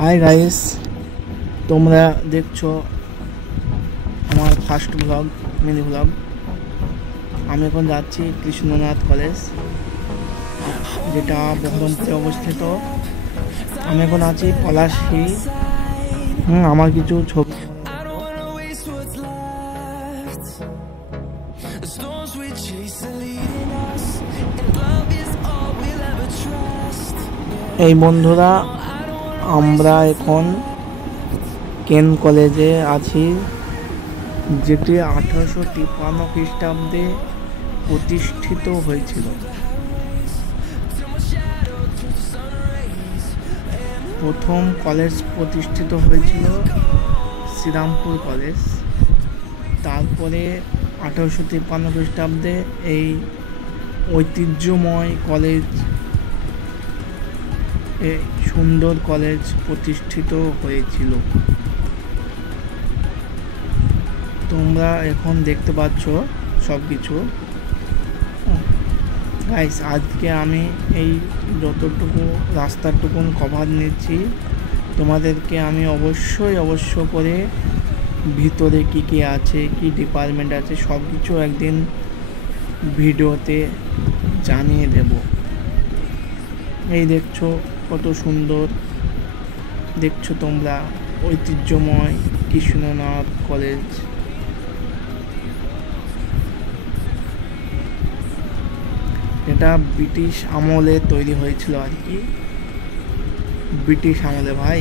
Hi guys, তোমরা দেখছো আমার ফার্স্ট ব্লগ, মিনি ব্লগ। আমি এখন যাচ্ছি কৃষ্ণনাথ কলেজ, যেটা বহরমপুরে অবস্থিত। আমি এখন আছি পলাশী। আমার কিছু ছবি এই বন্ধুরা, আমরা এখন কেন কলেজে আছি, যেটি 1853 খ্রিস্টাব্দে প্রতিষ্ঠিত হয়েছিল। প্রথম কলেজ প্রতিষ্ঠিত হয়েছিল শ্রীরামপুর কলেজ। তারপরে 1853 খ্রিস্টাব্দে এই ঐতিহ্যময় কলেজ, সুন্দর কলেজ প্রতিষ্ঠিত হয়েছিল। তোমরা এখন দেখতে পাচ্ছ সব কিছু। গাইস, আজকে আমি এই যতটুকু রাস্তাটুকু কভার নিচ্ছি, তোমাদেরকে আমি অবশ্য করে ভিতরে কি কি আছে, কি ডিপার্টমেন্ট আছে, সব কিছু একদিন ভিডিওতে জানিয়ে দেব। এই দেখছো কত সুন্দর, দেখছো তোমরা ঐতিহ্যময় কৃষ্ণনাথ কলেজ। এটা ব্রিটিশ আমলে তৈরি হয়েছিল আর কি, ব্রিটিশ আমলে ভাই।